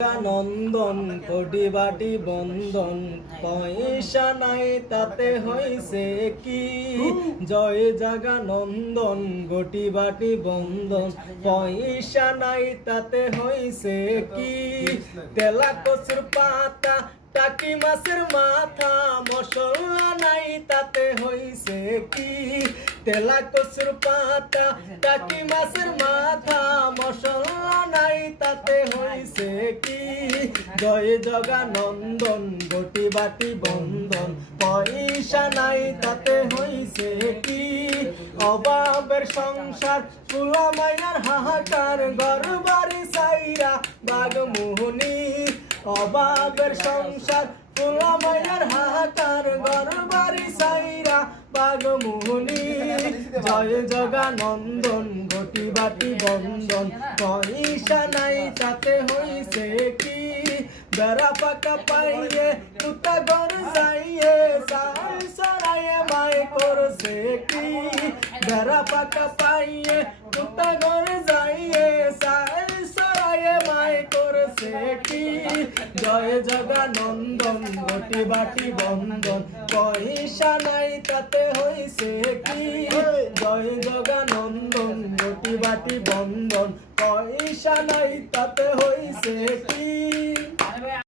নন্দন কোটি বাটি বন্ধন পয়সা নাই তাতে হইছে কি জয় জাগা নন্দন গোটি বাটি বন্ধন পয়সা নাই তাতে হইছে কি তেলা কচুর পাতা টাকি মাছের মাথা মশলা নাই তাতে হইছে কি তেলা কচুর পাতা টাকি মাছের মাথা মশলা নাই তাতে হইছে কি জয় জগা নন্দন গোটি বাটি বন্ধন পয়সা নাই তাতে হইছে কি অভাবের সংসার ফুলা মাইনার হাহাকার ঘর বাড়ি সাইরা বাগমোহনী অভাবের সংসার ফুলা মাইনার হাহাকার ঘর বাড়ি সাইরা বাগমোহনী জয় জগা নন্দন গোটি বাটি বন্ধন পয়সা নাই তাতে হইছে কি বেড়া পাকা পাইয়ে তুতা ঘর যাইয়ে সাই সরাইয়ে মায় করছে কি বেড়া পাকা পাইয়ে তুতা ঘর যাইয়ে সাই সরাইয়ে মায় করছে কি জয় জগা নন্দন গোটি বাটি বন্ধন পয়সা নাই তাতে হইছে কি জয় জগা নন্দন গোটি বাটি বন্ধন পয়সা নাই তাতে হইছে কি।